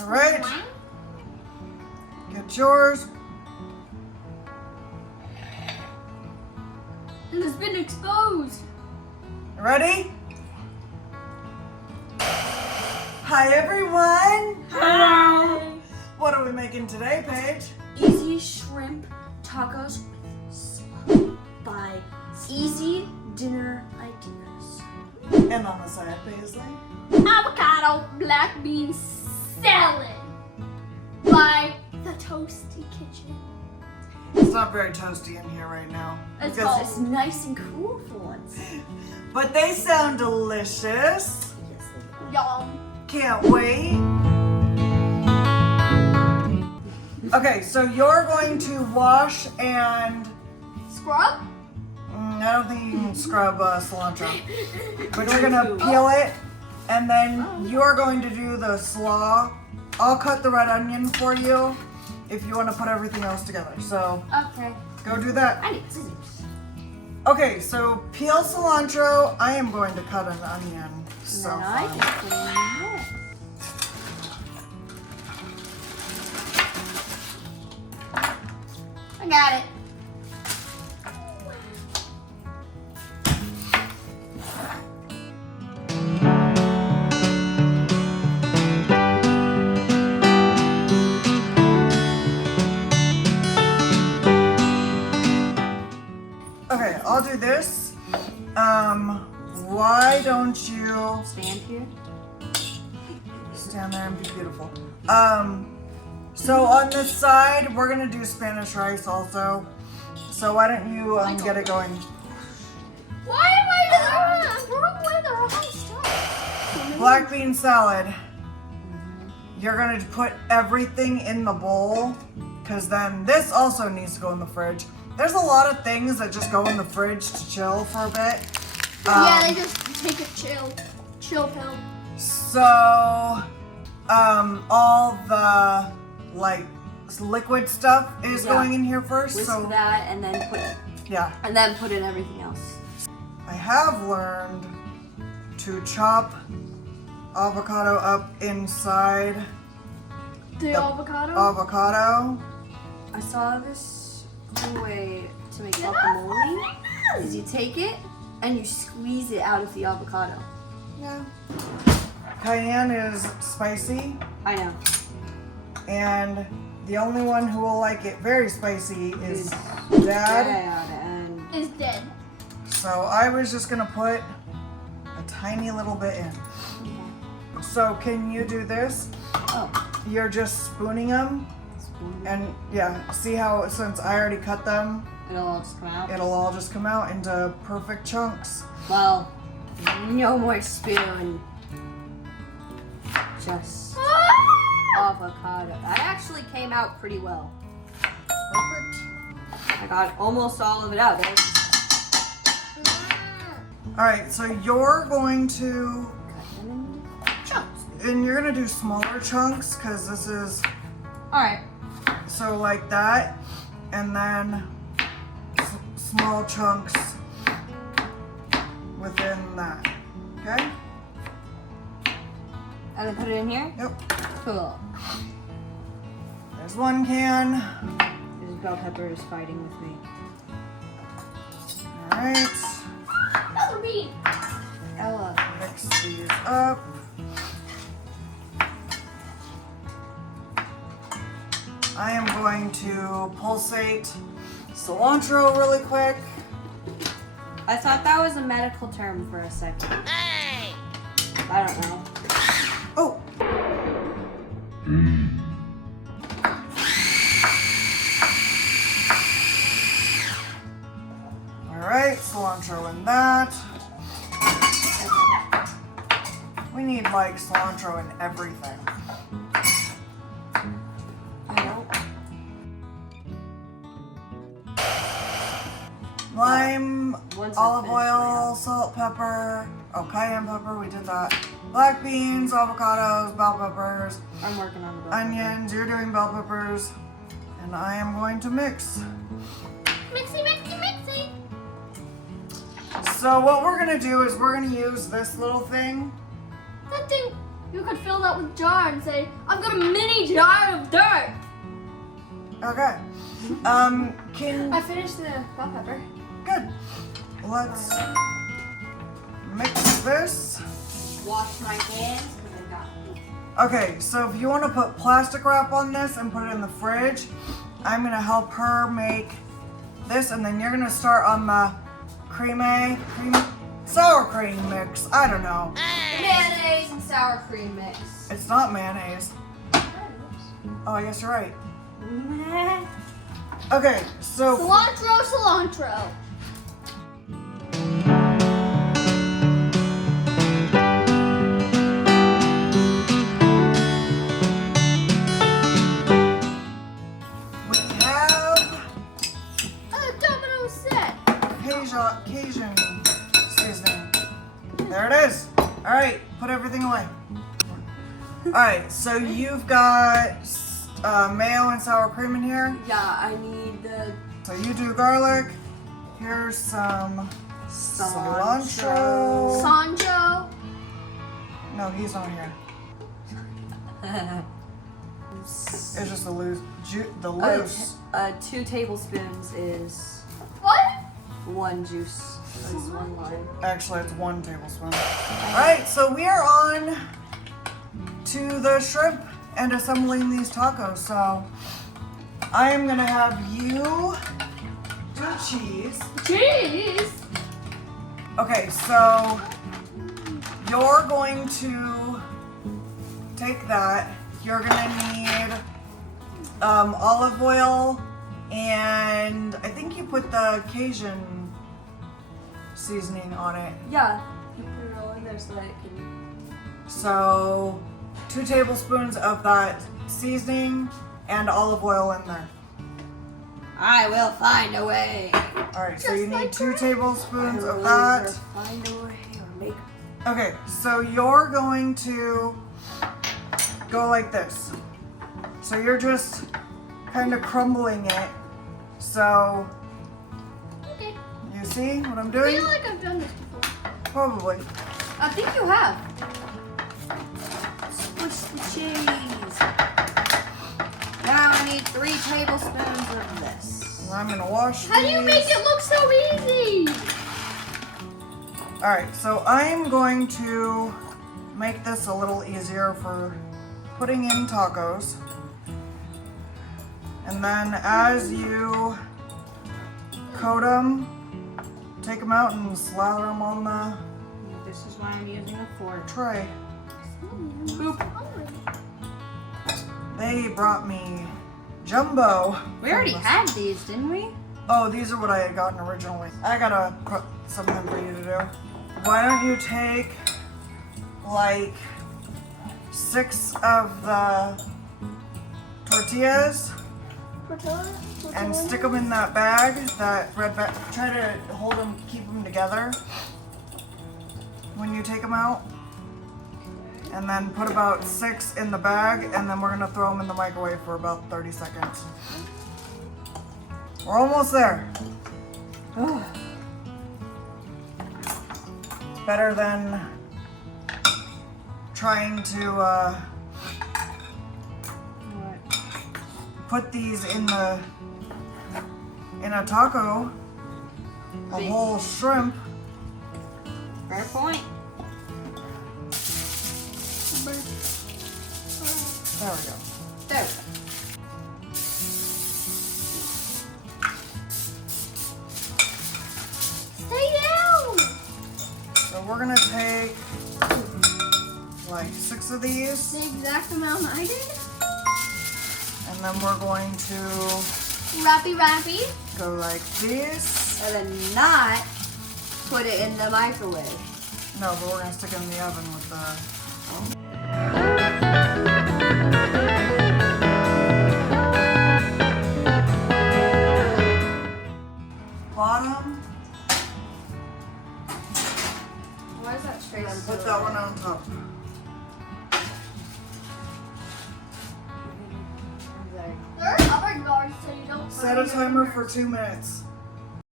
All right. Get yours. It has been exposed. Ready? Hi everyone. Hello. What are we making today, Paige? Easy shrimp tacos with slaw by Easy Dinner Ideas. And on the side, Paisley. Avocado black bean salad by The Toasty Kitchen. It's not very toasty in here right now. It's because- it's nice and cool for once. But they sound delicious. Yes, yum. Can't wait. Okay, so you're going to wash and Scrub? I don't think you can scrub cilantro. But you're gonna peel it and then you're going to do the slaw. I'll cut the red onion for you if you want to put everything else together. So Okay. go do that. I need scissors. Okay, so peel cilantro. I am going to cut an onion. So And then I fun. just put it in there. I got it. Okay, I'll do this. Why don't you Stand here. stand there and be beautiful? So on this side, we're gonna do Spanish rice also. So why don't you get it going? Why am I throwing away the wrong stuff? Black bean salad. You're gonna put everything in the bowl, because then this also needs to go in the fridge. There's a lot of things that just go in the fridge to chill for a bit. Yeah, they just take a chill pill. So, all the like liquid stuff is going in here first. Whisk So that and then put in everything else. I have learned to chop avocado up inside The avocado? avocado. I saw this cool way to make guacamole. Is you take it and you squeeze it out of the avocado. Yeah. Cayenne is spicy, I know. and the only one who will like it very spicy is Dad. And Is dead. So I was just gonna put a tiny little bit in. So can you do this? oh, You're just spooning them, and yeah, see how since I already cut them, it'll all just come out. it'll all just come out into perfect chunks. Well, no more spoon. Just avocado. That actually came out pretty well. Perfect. I got almost all of it out. There. All right, so you're going to, Chunks. and you're gonna do smaller chunks because this is All right. so like that, and then small chunks within that. Okay. And then put it in here. Yep. Cool. There's one can. There's bell pepper is fighting with me. All right. Another bean. Ella. Mix these up. I am going to pulsate cilantro really quick. I thought that was a medical term for a second. Hey. I don't know. Oh. All right, cilantro in that. We need like cilantro in everything. I don't. Lime, Once I olive finish my oil, salt, pepper. Oh, cayenne pepper, we did that. Black beans, avocados, bell peppers, I'm working on the bell onions. You're doing bell peppers. And I am going to mix. Mixy, mixy, mixy. So what we're gonna do is we're gonna use this little thing. That thing. You could fill that with jar and say, I've got a mini jar of dirt. Okay. Can I finished the bell pepper. good. Let's mix this. Wash my hands because I got. Okay, so if you want to put plastic wrap on this and put it in the fridge, I'm gonna help her make this, and then you're gonna start on the sour cream mix. I don't know. Mayonnaise and sour cream mix. It's not mayonnaise. Oh, I guess you're right. Okay, so Cilantro. we have A domino set. Cajun seasoning. There it is. All right, put everything away. All right, so you've got mayo and sour cream in here. Yeah, I need the So you do garlic. Here's some cilantro. Sanjo. No, he's not here. It's just the loose. 2 tablespoons is What? 1 juice. Is 1 lime. Actually, it's 1 tablespoon. All right, so we are on to the shrimp and assembling these tacos. So I am gonna have you do cheese. Cheese. Okay, so you're going to take that. You're gonna need olive oil, and I think you put the Cajun seasoning on it. Yeah, you put it all in there so that it can. So 2 tablespoons of that seasoning and olive oil in there. I will find a way. All right, so you need like 2 tablespoons I of will that. either find a way or make. Okay, so you're going to go like this. So you're just kind of crumbling it. So Okay. you see what I'm I doing? feel like I've done this before. Probably. I think you have. Squish the cheese. Now I need 3 tablespoons of this. And I'm gonna wash How do you make these. it look so easy? All right, so I'm going to make this a little easier for putting in tacos. And then as you coat them, take them out and slather them on the This is why I'm using a fork. tray. Boop. They brought me jumbo. We already had these, didn't we? Oh, these are what I had gotten originally. I gotta put something for you to do. Why don't you take like 6 of the tortillas and stick them in that bag, that red bag. Try to hold them, keep them together when you take them out. And then put about 6 in the bag, and then we're gonna throw them in the microwave for about 30 seconds. We're almost there. Better than trying to put these in a taco, a whole shrimp. Fair point. There we go. There. Stay down. So we're gonna take like 6 of these, The exact amount I did. and then we're going to Rappy. go like this. And then not put it in the microwave. No, but we're gonna stick it in the oven with the. Bottom, Why is that straight? and put that one on top. There are other guards so you don't. Set a timer for 2 minutes.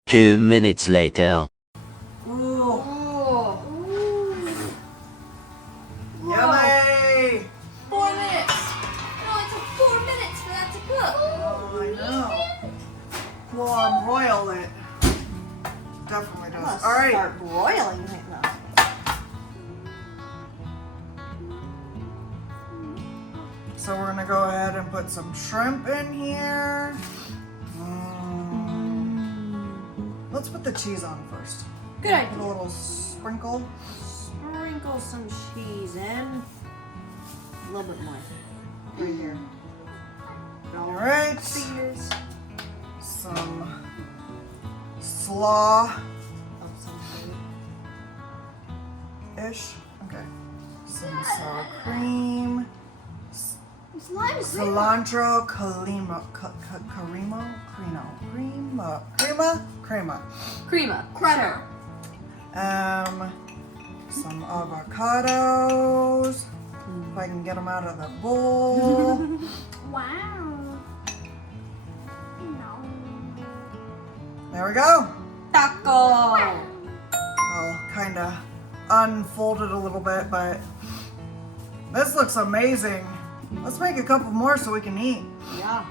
2 minutes later. Ooh, Oh. yummy! will broil it. Definitely I'm does. gonna All right. start broiling it now. So we're gonna go ahead and put some shrimp in here. Let's put the cheese on first. Good Put a idea. little sprinkle. Sprinkle some cheese in. A little bit more. Right here. All right. Fingers. Some slaw Of some ish. Okay. Some sour cream. Slime is green. Cilantro, crema. Crema. Crema. Some avocados. If I can get them out of the bowl. Wow. No. There we go. Taco. I'll kind of unfold it a little bit, but this looks amazing. Let's make a couple more so we can eat. Yeah.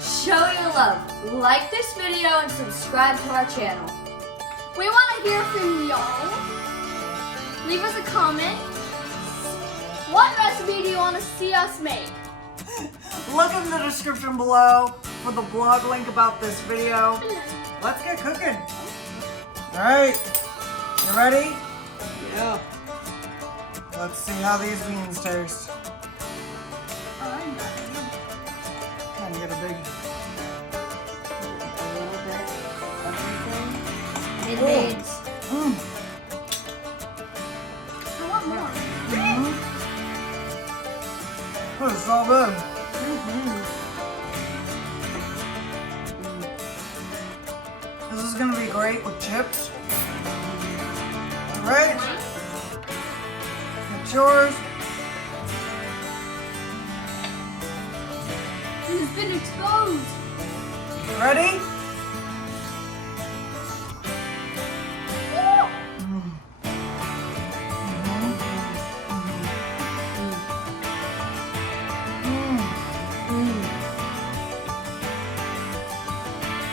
Show your love. Like this video and subscribe to our channel. We want to hear from y'all. Leave us a comment. What recipe do you want to see us make? Look in the description below for the blog link about this video. Let's get cooking. All right, you ready? Yeah. Let's see how these beans taste. Trying to get a big. A little bit of everything. Oh. Mid-maids. I want more. This is so good. This is gonna be great with chips. All right, it's yours. It's been exposed. Ready?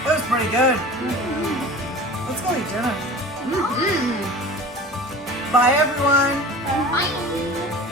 That was pretty good. Let's go eat dinner. Bye, everyone. Bye.